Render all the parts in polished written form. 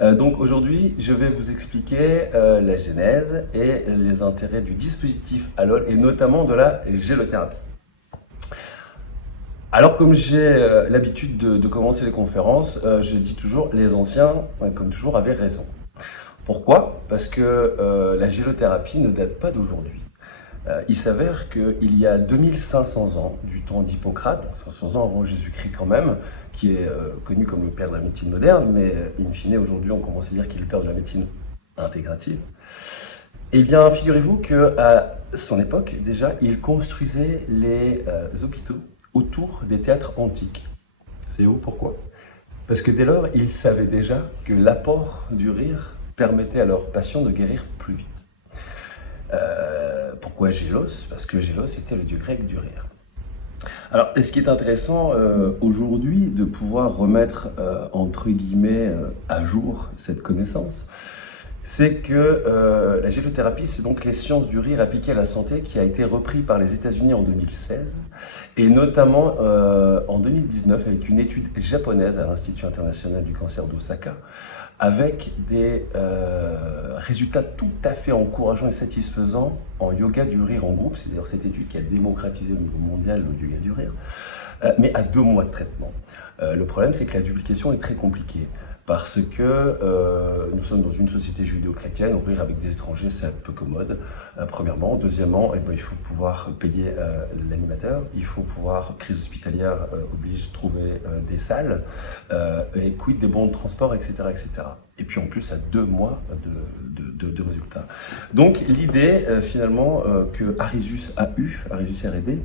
Donc aujourd'hui, je vais vous expliquer la genèse et les intérêts du dispositif Allol et notamment de la gélothérapie. Alors comme j'ai l'habitude de commencer les conférences, je dis toujours les anciens, comme toujours, avaient raison. Pourquoi? Parce que la gélothérapie ne date pas d'aujourd'hui. Il s'avère qu'il y a 2500 ans, du temps d'Hippocrate, 500 ans avant Jésus-Christ quand même, qui est connu comme le père de la médecine moderne, mais in fine aujourd'hui on commence à dire qu'il est le père de la médecine intégrative. Eh bien, figurez-vous qu'à son époque, déjà, il construisait les hôpitaux autour des théâtres antiques. Savez-vous pourquoi? Parce que dès lors, il savait déjà que l'apport du rire permettait à leurs patients de guérir plus vite. Pourquoi Gélos? Parce que Gélos était le dieu grec du rire. Alors, ce qui est intéressant aujourd'hui, de pouvoir remettre entre guillemets à jour cette connaissance, c'est que la gélothérapie, c'est donc les sciences du rire appliquées à la santé qui a été repris par les États-Unis en 2016 et notamment en 2019 avec une étude japonaise à l'Institut international du cancer d'Osaka avec des résultats tout à fait encourageants et satisfaisants en yoga du rire en groupe. C'est d'ailleurs cette étude qui a démocratisé au niveau mondial le yoga du rire, mais à 2 mois de traitement. Le problème, c'est que la duplication est très compliquée parce que nous sommes dans une société judéo-chrétienne, rire avec des étrangers, c'est un peu commode, premièrement. Deuxièmement, il faut pouvoir payer l'animateur, il faut pouvoir, crise hospitalière oblige, trouver des salles, et quid des bons de transport, etc., etc. Et puis en plus, à 2 mois de résultats. Donc l'idée, finalement, que Arisus a eu, Arisus R&D,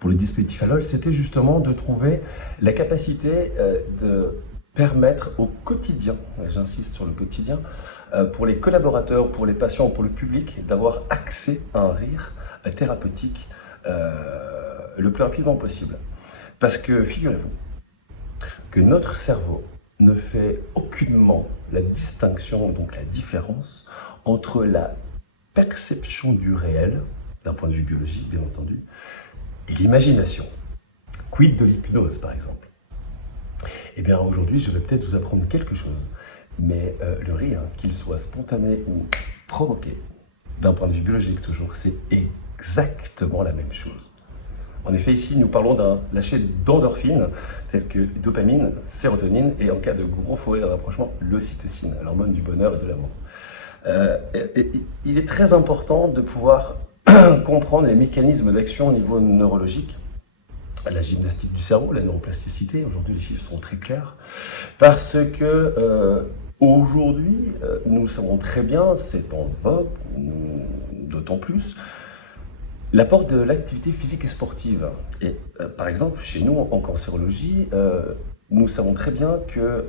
pour le dispositif Allol, c'était justement de trouver la capacité de permettre au quotidien, j'insiste sur le quotidien, pour les collaborateurs, pour les patients, pour le public, d'avoir accès à un rire thérapeutique le plus rapidement possible. Parce que figurez-vous que notre cerveau ne fait aucunement la distinction, donc la différence, entre la perception du réel, d'un point de vue biologique bien entendu, et l'imagination. Quid de l'hypnose par exemple? Eh bien aujourd'hui, je vais peut-être vous apprendre quelque chose, mais le rire, qu'il soit spontané ou provoqué, d'un point de vue biologique toujours, c'est exactement la même chose. En effet, ici, nous parlons d'un lâcher d'endorphines, telles que dopamine, sérotonine, et en cas de gros fou rire rapprochement, l'ocytocine, l'hormone du bonheur et de l'amour. Il est très important de pouvoir comprendre les mécanismes d'action au niveau neurologique, la gymnastique du cerveau, la neuroplasticité, aujourd'hui les chiffres sont très clairs, parce que aujourd'hui, nous savons très bien, c'est en vogue, d'autant plus, l'apport de l'activité physique et sportive. Et par exemple, chez nous, en cancérologie, nous savons très bien que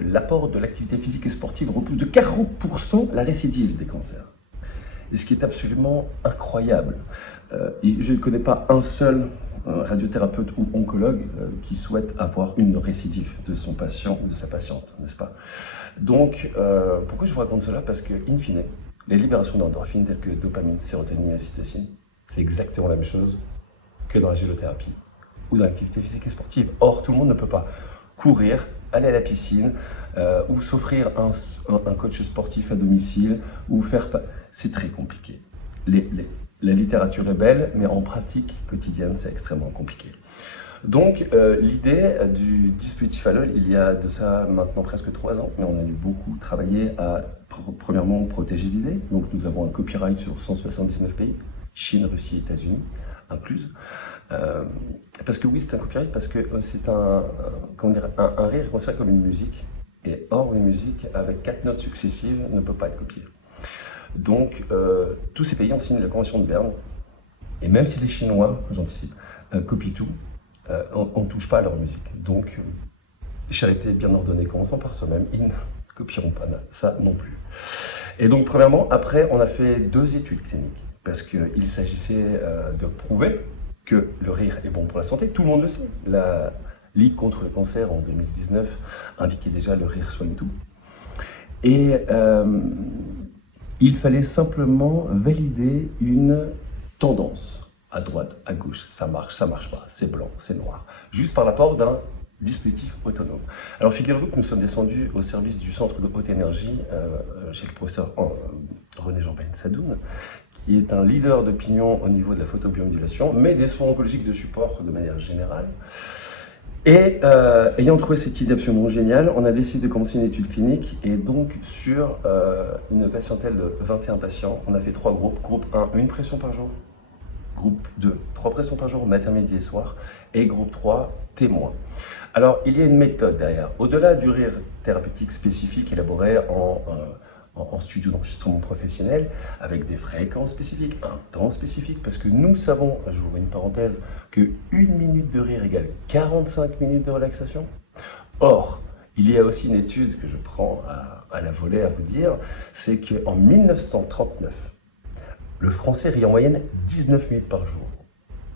l'apport de l'activité physique et sportive repousse de 40% la récidive des cancers. Et ce qui est absolument incroyable. Je ne connais pas un seul radiothérapeute ou oncologue qui souhaite avoir une récidive de son patient ou de sa patiente, n'est-ce pas? Donc, pourquoi je vous raconte cela? Parce que, in fine, les libérations d'endorphines telles que dopamine, sérotonine et ocytocine, c'est exactement la même chose que dans la gélothérapie ou dans l'activité physique et sportive. Or, tout le monde ne peut pas courir, aller à la piscine ou s'offrir un coach sportif à domicile ou faire... C'est très compliqué. La littérature est belle, mais en pratique quotidienne, c'est extrêmement compliqué. Donc, l'idée du dispositif Allol, il y a de ça maintenant presque 3 ans, mais on a dû beaucoup travailler à, premièrement, protéger l'idée. Donc, nous avons un copyright sur 179 pays, Chine, Russie, États-Unis, incluses. Parce que oui, c'est un copyright, parce que c'est un rire considéré comme une musique. Et or, une musique avec 4 notes successives ne peut pas être copiée. Donc, tous ces pays ont signé la Convention de Berne, et même si les Chinois, j'anticipe, copient tout, on ne touche pas à leur musique. Donc, charité bien ordonnée, commençant par soi-même, ils ne copieront pas ça non plus. Et donc, premièrement, après, on a fait 2 études cliniques, parce qu'il s'agissait de prouver que le rire est bon pour la santé, tout le monde le sait. La Ligue contre le cancer en 2019 indiquait déjà le rire soigne tout. Et il fallait simplement valider une tendance, à droite, à gauche, ça marche pas, c'est blanc, c'est noir, juste par l'apport d'un dispositif autonome. Alors figurez-vous que nous sommes descendus au service du centre de haute énergie chez le professeur René-Jean Bensadoun, qui est un leader d'opinion au niveau de la photobiomodulation, mais des soins oncologiques de support de manière générale. Et ayant trouvé cette idée absolument géniale, on a décidé de commencer une étude clinique, et donc sur une patientèle de 21 patients, on a fait 3 groupes. Groupe 1, 1 pression par jour. Groupe 2, 3 pressions par jour, matin, midi et soir. Et groupe 3, témoin. Alors, il y a une méthode derrière. Au-delà du rire thérapeutique spécifique élaboré en studio d'enregistrement professionnel, avec des fréquences spécifiques, un temps spécifique, parce que nous savons, j'ouvre une parenthèse, que 1 minute de rire égale 45 minutes de relaxation. Or, il y a aussi une étude que je prends à la volée à vous dire, c'est qu'en 1939, le français rit en moyenne 19 minutes par jour,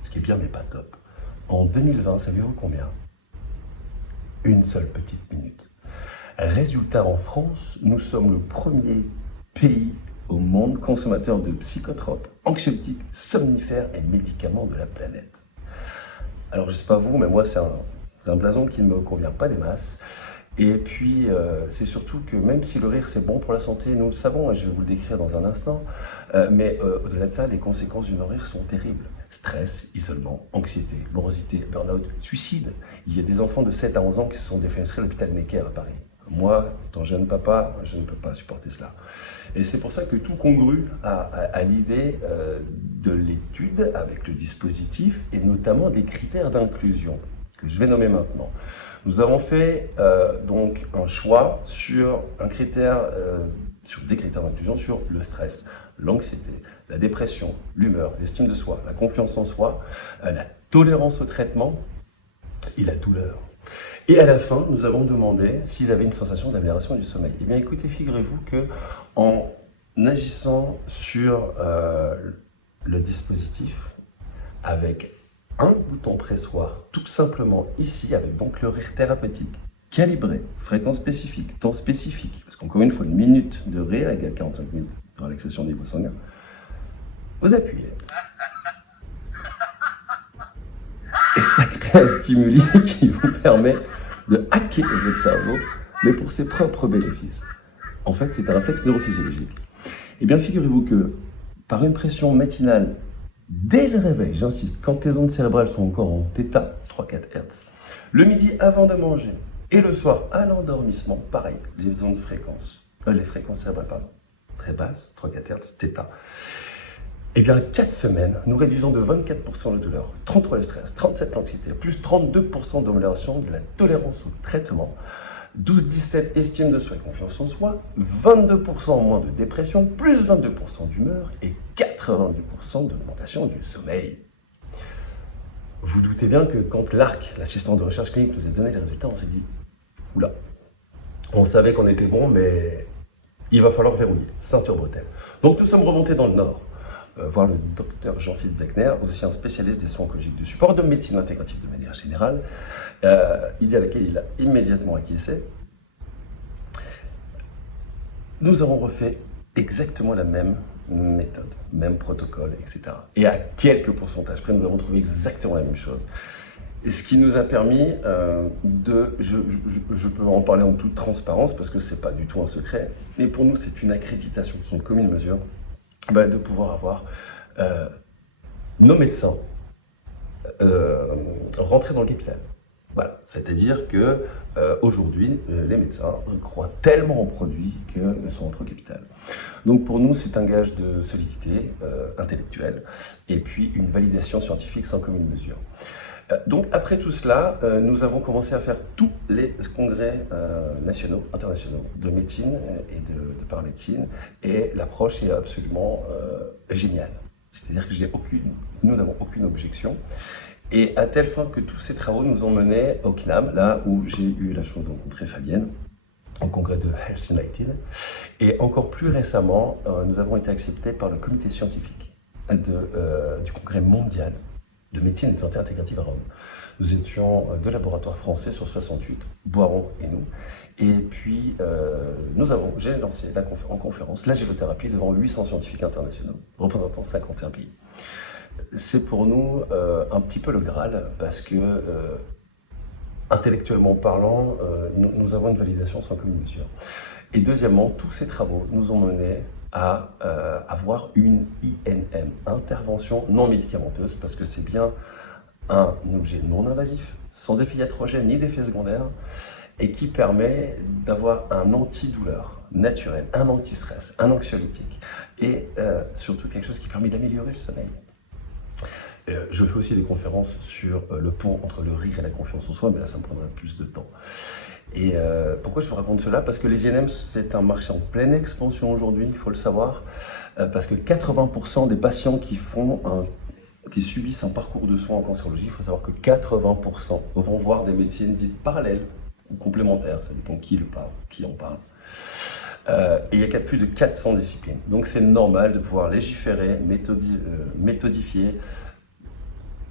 ce qui est bien mais pas top. En 2020, savez-vous combien? Une seule petite minute. Résultat, en France, nous sommes le premier pays au monde consommateur de psychotropes, anxiolytiques, somnifères et médicaments de la planète. Alors je ne sais pas vous, mais moi c'est un blason qui ne me convient pas des masses. Et puis c'est surtout que même si le rire c'est bon pour la santé, nous le savons, et je vais vous le décrire dans un instant, mais au-delà de ça, les conséquences du non-rire sont terribles. Stress, isolement, anxiété, morosité, burn-out, suicide. Il y a des enfants de 7 à 11 ans qui se sont défenestrés à l'hôpital Necker à Paris. Moi, étant jeune papa, je ne peux pas supporter cela. Et c'est pour ça que tout congrue à l'idée de l'étude avec le dispositif et notamment des critères d'inclusion que je vais nommer maintenant. Nous avons fait donc un choix sur sur des critères d'inclusion sur le stress, l'anxiété, la dépression, l'humeur, l'estime de soi, la confiance en soi, la tolérance au traitement et la douleur. Et à la fin, nous avons demandé s'ils avaient une sensation d'amélioration du sommeil. Eh bien écoutez, figurez-vous que en agissant sur le dispositif avec un bouton pressoir, tout simplement ici, avec donc le rire thérapeutique, calibré, fréquence spécifique, temps spécifique, parce qu'encore une fois, 1 minute de rire égale 45 minutes de relaxation du niveau sanguin, vous appuyez. Et ça crée un stimuli qui vous permet de hacker votre cerveau, mais pour ses propres bénéfices. En fait, c'est un réflexe neurophysiologique. Eh bien, figurez-vous que par une pression matinale, dès le réveil, j'insiste, quand les ondes cérébrales sont encore en θ, 3-4 Hz, le midi avant de manger, et le soir à l'endormissement, pareil, les fréquences cérébrales, pardon, très basses, 3-4 Hz, θ. Eh bien, 4 semaines, nous réduisons de 24% la douleur, 33% le stress, 37% l'anxiété, plus 32% d'amélioration de la tolérance au traitement, 12-17 estime de soi et confiance en soi, 22% en moins de dépression, plus 22% d'humeur et 90% d'augmentation du sommeil. Vous doutez bien que quand l'ARC, l'assistant de recherche clinique, nous a donné les résultats, on s'est dit, oula, on savait qu'on était bon, mais il va falloir verrouiller, ceinture bretelle. Donc nous sommes remontés dans le Nord, voir le docteur Jean-Philippe Wegner, aussi un spécialiste des soins oncologiques de support, de médecine intégrative de manière générale, idée à laquelle il a immédiatement acquiescé. Nous avons refait exactement la même méthode, même protocole, etc. Et à quelques pourcentages près, nous avons trouvé exactement la même chose. Et ce qui nous a permis je peux en parler en toute transparence parce que c'est pas du tout un secret, mais pour nous c'est une accréditation, c'est une commune mesure, de pouvoir avoir nos médecins rentrer dans le capital. Voilà, c'est-à-dire que aujourd'hui, les médecins croient tellement en produits qu'ils sont entrés au capital. Donc pour nous, c'est un gage de solidité intellectuelle et puis une validation scientifique sans commune mesure. Donc après tout cela, nous avons commencé à faire tous les congrès nationaux, internationaux de médecine et de paramédecine, et l'approche est absolument géniale. C'est-à-dire que nous n'avons aucune objection. Et à telle fin que tous ces travaux nous ont menés au CNAM, là où j'ai eu la chance de rencontrer Fabienne, au congrès de Health United. Et encore plus récemment, nous avons été acceptés par le comité scientifique du congrès mondial de médecine et de santé intégrative à Rome. Nous étions 2 laboratoires français sur 68, Boiron et nous. Et puis, j'ai lancé en conférence la gélothérapie devant 800 scientifiques internationaux, représentant 51 pays. C'est pour nous un petit peu le Graal, parce que intellectuellement parlant, nous avons une validation sans commune mesure. Et deuxièmement, tous ces travaux nous ont mené à avoir une INM, intervention non médicamenteuse, parce que c'est bien un objet non invasif, sans effet iatrogène ni d'effet secondaire, et qui permet d'avoir un antidouleur naturel, un anti-stress, un anxiolytique, et surtout quelque chose qui permet d'améliorer le sommeil. Je fais aussi des conférences sur le pont entre le rire et la confiance en soi, mais là ça me prendrait plus de temps. Et pourquoi je vous raconte cela? Parce que les INM, c'est un marché en pleine expansion aujourd'hui, il faut le savoir, parce que 80% des patients qui subissent un parcours de soins en cancérologie, il faut savoir que 80% vont voir des médecines dites parallèles ou complémentaires, ça dépend qui en parle. Et il y a plus de 400 disciplines. Donc c'est normal de pouvoir légiférer, méthodifier,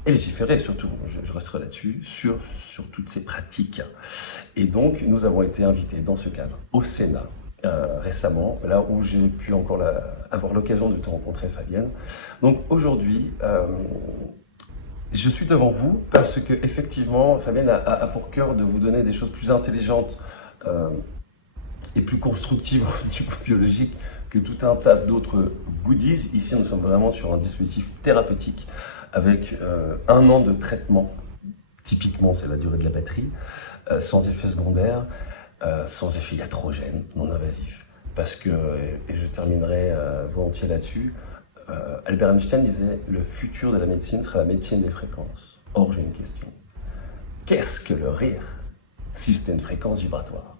et légiférer surtout, je resterai là-dessus, sur toutes ces pratiques. Et donc nous avons été invités dans ce cadre au Sénat récemment, là où j'ai pu encore avoir l'occasion de te rencontrer, Fabienne. Donc aujourd'hui, je suis devant vous parce que effectivement, Fabienne a pour cœur de vous donner des choses plus intelligentes et plus constructives au niveau biologique que tout un tas d'autres goodies. Ici, nous sommes vraiment sur un dispositif thérapeutique avec 1 an de traitement. Typiquement, c'est la durée de la batterie, sans effet secondaire, sans effet iatrogène, non invasif. Parce que, et je terminerai volontiers là-dessus, Albert Einstein disait « Le futur de la médecine sera la médecine des fréquences ». Or, j'ai une question. Qu'est-ce que le rire, si c'était une fréquence vibratoire?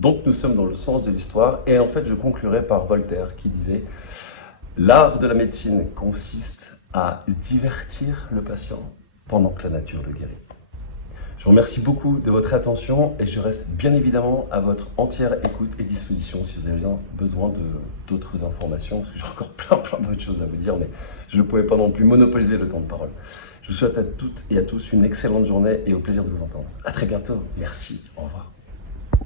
Donc, nous sommes dans le sens de l'histoire, et en fait, je conclurai par Voltaire qui disait « L'art de la médecine consiste à divertir le patient pendant que la nature le guérit ». Je vous remercie beaucoup de votre attention et je reste bien évidemment à votre entière écoute et disposition si vous avez besoin d'autres informations, parce que j'ai encore plein d'autres choses à vous dire, mais je ne pouvais pas non plus monopoliser le temps de parole. Je vous souhaite à toutes et à tous une excellente journée et au plaisir de vous entendre. À très bientôt. Merci. Au revoir.